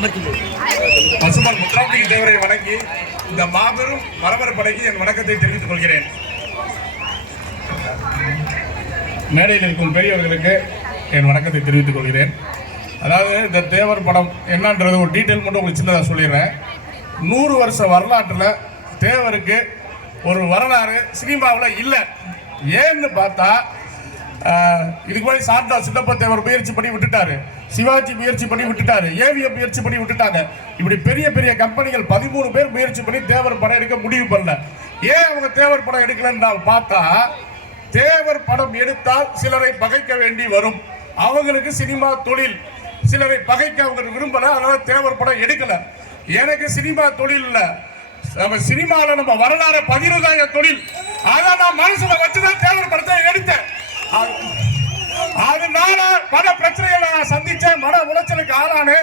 பசுமன் முத்துராமலிங்க தேவரை வணங்கி இந்த மாபெரும் மரபர் படைக்கு என் வணக்கத்தை தெரிவித்துக் கொள்கிறேன். மேடையில் இருக்கும் பெரியவர்களுக்கு என் வணக்கத்தை தெரிவித்துக் கொள்கிறேன். அதாவது இந்த தேவர் படம் என்னன்றது ஒரு டீட்டெயில் மட்டும் உங்களுக்கு சின்னதாக சொல்லிடுறேன். 100 வருஷ வரலாற்றில் தேவருக்கு ஒரு வரலாறு சினிமாவில் இல்லை. ஏன்னு பார்த்தா இதுக்கு முன்னாடி சாந்தா சின்னப்ப தேவர் முயற்சி பண்ணி விட்டுட்டாரு, சிவாஜி முயற்சி பண்ணி விட்டுட்டாரு, ஏவிஎம் முயற்சி பண்ணி விட்டுட்டாங்க. இப்படி பெரிய பெரிய கம்பெனிகள் 13 பேர் முயற்சி பண்ணி தேவர் படம் எடுக்க முடிவு பண்ணல. ஏன் அவங்க தேவர் படம் எடுக்கலன்னு பார்த்தா, தேவர் படம் எடுத்தால் சிலரை பகைக்க வேண்டி வரும். அவங்களுக்கு சினிமா தொழில், சிலரை பகைக்க அவங்க விரும்பல, அதனால தேவர் படம் எடுக்கல. எனக்கு சினிமா தொழில் இல்ல, நம்ம சினிமாவில் நம்ம வரலாறு பதிவுதாய தொழில். அதை நான் மனசுல வச்சுதான் தேவர் படத்தை எடுத்தேன். அதனால பல பிரச்சனைகளை நான் சந்திச்சேன், மன உளைச்சலுக்கு ஆளானு.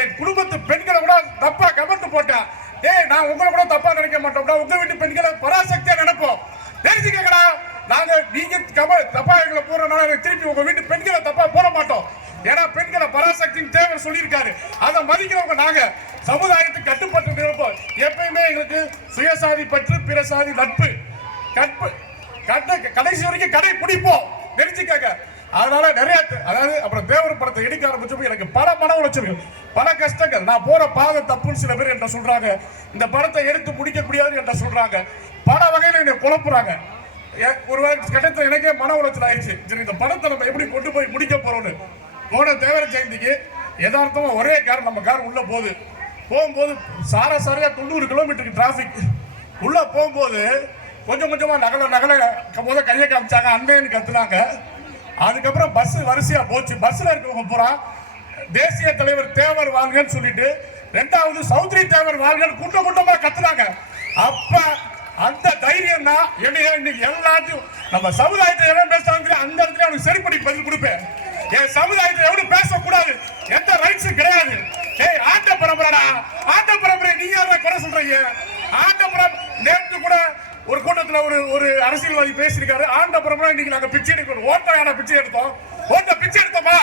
என் குடும்பத்து பெண்களை கூட தப்பா கமெண்ட் போட்டேன். நான் உங்களை கூட தப்பா நினைக்க மாட்டோம், உங்க வீட்டு பெண்களை பராசக்தியா நினைப்போம். தெரிஞ்சுக்கடா, நாங்க நீங்க தப்பா எங்களை போறதுனால திருப்பி உங்க வீட்டு பெண்களை தப்பா போட மாட்டோம். ஏன்னா பெண்களை பராசக்தின்னு தேவர் சொல்லியிருக்காரு, அதை மதிக்கிறவங்க நாங்க. சமுதாயத்துக்கு கட்டுப்பட்டு நிற்போம். எப்பயுமே எங்களுக்கு சுயசாதி பற்று, பிற சாதி நட்பு, கடைசி வரைக்கும் கடை பிடிப்போம், தெரிஞ்சுக்கங்க. அதனால நிறைய, அதாவது அப்புறம் தேவர் படத்தை எடுக்க ஆரம்பிச்சப்போ எனக்கு பல மன உளைச்சல்கள், பல கஷ்டங்கள். நான் போற பாதை தப்புன்னு சில பேர் என்ன சொல்றாங்க, இந்த படத்தை எடுத்து முடிக்க முடியாது என்ன சொல்றாங்க, பல வகையில என்னை குழப்புறாங்க. ஒரு கட்டத்தில் எனக்கே மன உளைச்சல் ஆயிடுச்சு. சரி, இந்த படத்தை நம்ம எப்படி கொண்டு போய் முடிக்க போறோம்னு. போன தேவர ஜெயந்திக்கு யதார்த்தமா ஒரே கார், நம்ம கார் உள்ள போகும்போது சாரையா 90 கிலோமீட்டருக்கு டிராபிக். உள்ள போகும்போது கொஞ்சம் கொஞ்சமா நகல போத கையை காமிச்சாங்க, அண்ணன்னு கத்துனாங்க. அதுக்கப்புறம் பஸ் வரிசையா போச்சு. பஸ்ல இருக்கவங்க பூரா தேசிய தலைவர் தேவர் வாழ்கன்னு சொல்லிட்டு, 2வது சௌத்ரி தேவர் வாழ்கன்னு கூட்டமா கத்துனாங்க. அப்ப அந்த தைரியம் தான் இன்னைக்கு எல்லாத்தையும் நம்ம சமுதாயத்தை எவன் பேசுறாங்க அந்த இடத்துல அவனுக்கு சரிப்படி பதில் கொடுப்பேன். என் சமுதாயத்தை எவனும் பேசக்கூடாது, எந்த ரைட்ஸும் கிடையாது. ஆட்ட பரம்பரா, ஆட்ட பரம்பரை நீ யார குறை சொல்றீங்க? ஆட்ட பரம்பரை நேற்று கூட ஒரு கூட்டத்தில் ஒரு அரசியல்வாதி பேசியிருக்காரு, ஆண்ட பரம்பரை இன்னைக்கு நாங்க பிச்சை எடுக்கணும், ஓட்டையான பிச்சை எடுத்தோம். ஓட்ட பிச்சை எடுத்தோமா?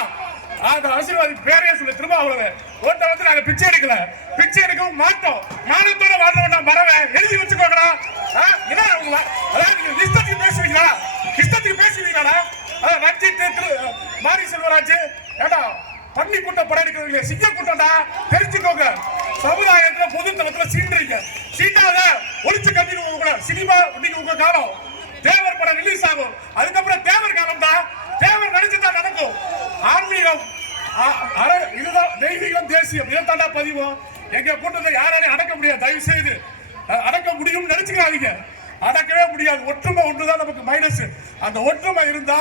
அந்த அரசியல்வாதி பேரே சொல்லி திரும்ப அவ்வளவு ஓட்ட வந்து நாங்க பிச்சை எடுக்கல, பிச்சை எடுக்கவும் மாட்டோம். மானத்தோட வாழ்ற வேண்டாம், மறவேன் எழுதி வச்சுக்கோங்கடா. அதாவது இஷ்டத்துக்கு பேசுவீங்களா? இஷ்டத்துக்கு பேசுவீங்களா? ரஞ்சித், மாரி செல்வராஜ், ஏடா பண்ணி கூட்டம் படம் எடுக்கிறீங்க, சிங்க கூட்டம்டா, தெரிஞ்சுக்கோங்க. சமுதாயத்துல பொதுத்தளத்துல சீன்றீங்க, சீண்டாத ஒளிச்சு கட்டிடுவோம். கூட சினிமா இன்னைக்கு உங்க காலம். தேவர் படம் ரிலீஸ் ஆகும், அதுக்கப்புறம் தேவர் காலம் தான். தேவர் நினைச்சுதான் நடக்கும். ஆன்மீகம் இதுதான், தெய்வீகம், தேசியம், இதைத்தாண்டா பதிவோம். எங்க கூட்டத்தை யாராலையும் அடக்க முடியாது. தயவு செய்து அடக்க முடியும் நினைச்சுக்காதீங்க, அடக்கவே முடியாது. ஒற்றுமை ஒன்றுதான் நமக்கு மைனஸ். அந்த ஒற்றுமை இருந்தா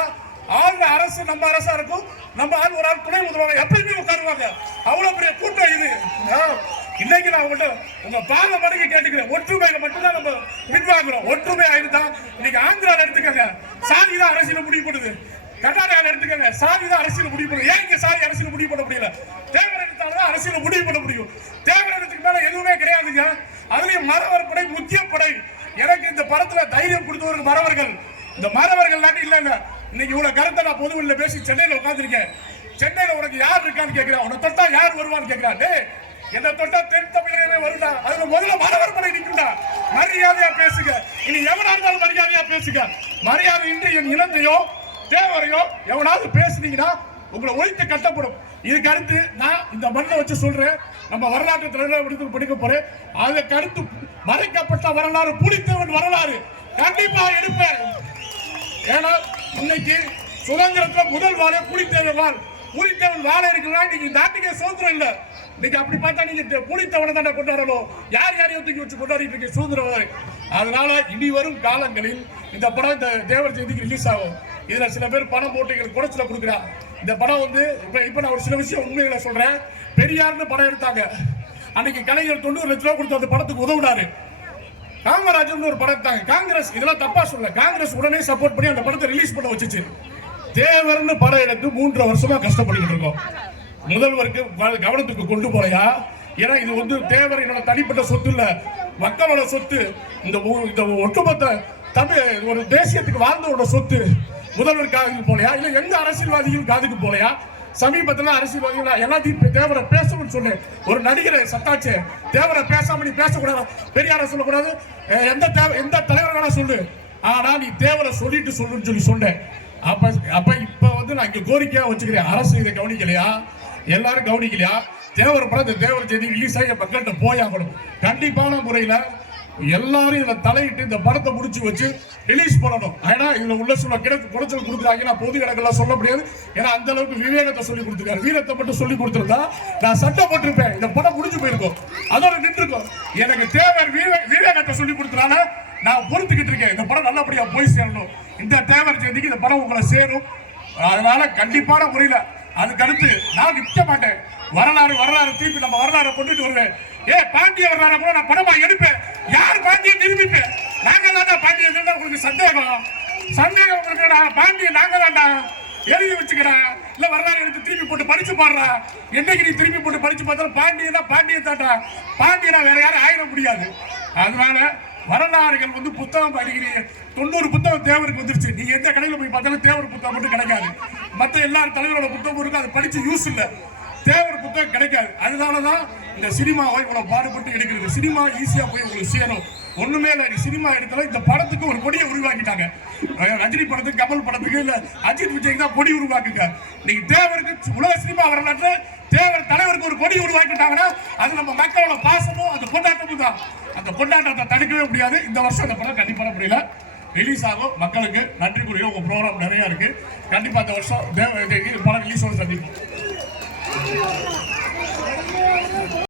ஆளுந அரசு நம்ம அரசா இருக்கும், நம்ம ஆள் ஒரு ஆள் துணை முதல்வர் எப்பயுமே உட்காருவாங்க. அவ்வளவு பெரிய கூட்டம் இது. இன்னைக்கு நான் உங்க பாத மடங்கு கேட்டுக்கிறேன், ஒற்றுமையில மட்டும்தான் நம்ம பின்வாங்குறோம். ஒற்றுமை இருந்தா இன்னைக்கு ஆந்திரால எடுத்துக்கங்க, சாதி தான் அரசியல் முடிவு பண்ணுது. கர்நாடகாவில் எடுத்துக்கங்க, சாதி தான் அரசியல் முடிவு பண்ணுது. ஏன் இங்க சாதி அரசியல் முடிவு பண்ண முடியல? தேவர் எடுத்தால்தான் அரசியல் முடிவு பண்ண முடியும். தேவர் எடுத்துக்கு மேல எதுவுமே கிடையாதுங்க. அதுலயும் மறவர் படை முக்கிய படை. எனக்கு இந்த படத்துல தைரியம் கொடுத்தவர்கள் மறவர்கள். இந்த மறவர்கள் நாட்டு இல்லைங்க. இன்னைக்கு இவ்வளவு கருத்தை நான் பொதுவெளியில பேசி சென்னையில உட்காந்துருக்கேன். சென்னையில உனக்கு யார் இருக்கான்னு கேட்கிறேன், உனக்கு தொட்டா யார் வருவான்னு கேட்கிறான். என்ன தொட்டா தென் தமிழகமே வருடா, அதுல முதல்ல மறவர் படை நிற்கும்டா. மரியாதையா பேசுங்க, இனி எவனா இருந்தாலும் மரியாதையா பேசுங்க. மரியாதை இன்றி என் இனத்தையோ தேவரையோ எவனாவது பேசுனீங்கன்னா உங்களை ஒழித்து கட்டப்படும். இதுக்கு அடுத்து நான் இந்த மண்ணை வச்சு சொல்றேன், நம்ம வரலாற்று தலைவர் படிக்க போறேன். அதுக்கு அடுத்து மறைக்கப்பட்ட வரலாறு, புலித்தேவன் வரலாறு கண்டிப்பா எடுப்பேன். ஏன்னா இன்னைக்கு சுதந்திரத்துல முதல் வாழ புலித்தேவன் வாழ். புலித்தேவன் வாழ இருக்குன்னா இன்னைக்கு நாட்டுக்கே சுதந்திரம் இல்ல. இன்னைக்கு அப்படி பார்த்தா நீங்க புலித்தேவனை தானே கொண்டாடணும். யாரையும் தூக்கி வச்சு கொண்டாடிட்டு இருக்க சுதந்திரம். அதனால இனி வரும் காலங்களில் இந்த படம் இந்த தேவர் ஜெயந்திக்கு ரிலீஸ் ஆகும். இதுல சில பேர் பணம் போட்டு எங்களுக்கு குறைச்சல கொடுக்குறா. இந்த படம் வந்து இப்ப நான் ஒரு சில விஷயம் உண்மைகளை சொல்றேன். பெரியார்னு படம் எடுத்தாங்க, அன்னைக்கு கலைஞர் 90 லட்சம் ரூபாய் கொடுத்து அந்த படத்துக்கு உதவுனாரு. காமராஜர் ஒரு படம் எடுத்தாங்க, காங்கிரஸ் இதெல்லாம் தப்பா சொல்ல, காங்கிரஸ் உடனே சப்போர்ட் பண்ணி அந்த படத்தை ரிலீஸ் பண்ண வச்சுச்சு. தேவர்னு படம் எடுத்து 3 வருஷமா கஷ்டப்பட்டு இருக்கோம். முதல்வருக்கு கவனத்துக்கு கொண்டு போலையா? ஏன்னா இது வந்து தேவர் என்னோட தனிப்பட்ட சொத்து இல்ல, மக்களோட சொத்து. இந்த ஒட்டுமொத்த தமிழ் ஒரு தேசியத்துக்கு வாழ்ந்தோட சொத்து. முதல்வர் காதுக்கு போலையா? இல்ல எந்த அரசியல்வாதிகள் காதுக்கு போலையா? சமீபத்தில் அரசியல்வாதிகள் எல்லாத்தையும் தேவரை பேசணும்னு சொன்னேன். ஒரு நடிகரை சத்தாச்சு தேவரை பேசாம நீ பேசக்கூடாது, பெரியார சொல்லக்கூடாது, எந்த தலைவர்களா சொல்லு, ஆனா நீ தேவரை சொல்லிட்டு சொல்லுன்னு சொல்லி சொன்னேன். அப்ப இப்ப வந்து நான் இங்க கோரிக்கையா வச்சுக்கிறேன், அரசு இதை கவனிக்கலையா, எல்லாரும் கவனிக்கலையா? தேவர் படம், இந்த தேவர் செய்தி ரிலீஸ் ஆகி மக்கள்கிட்ட போயாகணும். கண்டிப்பான முறையில எல்லாரும் இதுல தலையிட்டு இந்த படத்தை முடிச்சு வச்சு ரிலீஸ் பண்ணணும். ஏன்னா இதுல உள்ள சொல்ல குறைச்சல் கொடுக்குறாங்க, நான் பொது இடங்கள்லாம் சொல்ல முடியாது. ஏன்னா அந்த அளவுக்கு விவேகத்தை சொல்லி கொடுத்துருக்காரு, வீரத்தை மட்டும் சொல்லி கொடுத்துருந்தா நான் சட்டம் போட்டிருப்பேன், இந்த படம் முடிஞ்சு போயிருக்கும், அதோட நின்றுருக்கும். எனக்கு தேவர் விவேகத்தை சொல்லி கொடுத்தனால நான் பொறுத்துக்கிட்டு இருக்கேன், இந்த படம் நல்லபடியா போய் சேரணும். இந்த தேவர் செய்திக்கு இந்த படம் உங்களை சேரும். அதனால கண்டிப்பான முறையில அதுக்கு அடுத்து நான் நிற்க மாட்டேன். வரலாறு திருப்பி நம்ம வரலாறு கொண்டுட்டு வருவேன். பாண்டிய வரலாறு கூட நான் படமா எடுப்பேன். யார் பாண்டிய நிரூபிப்பேன்? நாங்க தாண்டா பாண்டிய. உங்களுக்கு சந்தேகம் உங்களுக்கு? பாண்டிய நாங்க தாண்டா எழுதி வச்சுக்கிறேன். இல்ல வரலாறு எடுத்து திருப்பி போட்டு படிச்சு பாடுறா. என்னைக்கு நீ திருப்பி போட்டு படிச்சு பார்த்தாலும் பாண்டியன் தாண்டா. பாண்டியனா வேற யாரும் ஆயிட முடியாது. அதனால வரலாறுகள் வந்து புத்தகம் படிக்கிறீங்க, 90 புத்தகம் தேவருக்கு வந்துருச்சு. நீங்க எந்த கடையில போய் பார்த்தாலும் தேவர் புத்தகம் மட்டும் கிடைக்காது. மற்ற எல்லா தலைவரோட புத்தகம் இருக்கு, அதை படிச்சு யூஸ் இல்ல. தேவர் புத்தகம் கிடைக்காது. அதனாலதான் இந்த சினிமாவை இவ்வளவு பாடுபட்டு எடுக்கிறது. சினிமா ஈஸியா போய் உங்களுக்கு சேரும். ஒண்ணுமே இல்லை, சினிமா எடுத்தாலும் இந்த படத்துக்கு ஒரு கொடியை உருவாக்கிட்டாங்க. ரஜினி படத்துக்கு, கமல் படத்துக்கு, இல்ல அஜித் விஜய்க்கு தான் கொடி உருவாக்குங்க. நீங்க தேவருக்கு உலக சினிமா வரலாற்று தேவர் தலைவருக்கு ஒரு கொடி உருவாக்கிட்டாங்கன்னா அது நம்ம மக்களோட பாசமும் அந்த கொண்டாட்டமும் தான். அந்த கொண்டாட்டத்தை தடுக்கவே முடியாது. இந்த வருஷம் அந்த படம் கண்டிப்பா முடியல, ரிலீஸ் ஆகும். மக்களுக்கு நன்றி கூறிய உங்க ப்ரோக்ராம் நிறைய இருக்கு. கண்டிப்பா இந்த வருஷம் படம் ரிலீஸோட சந்திப்போம்.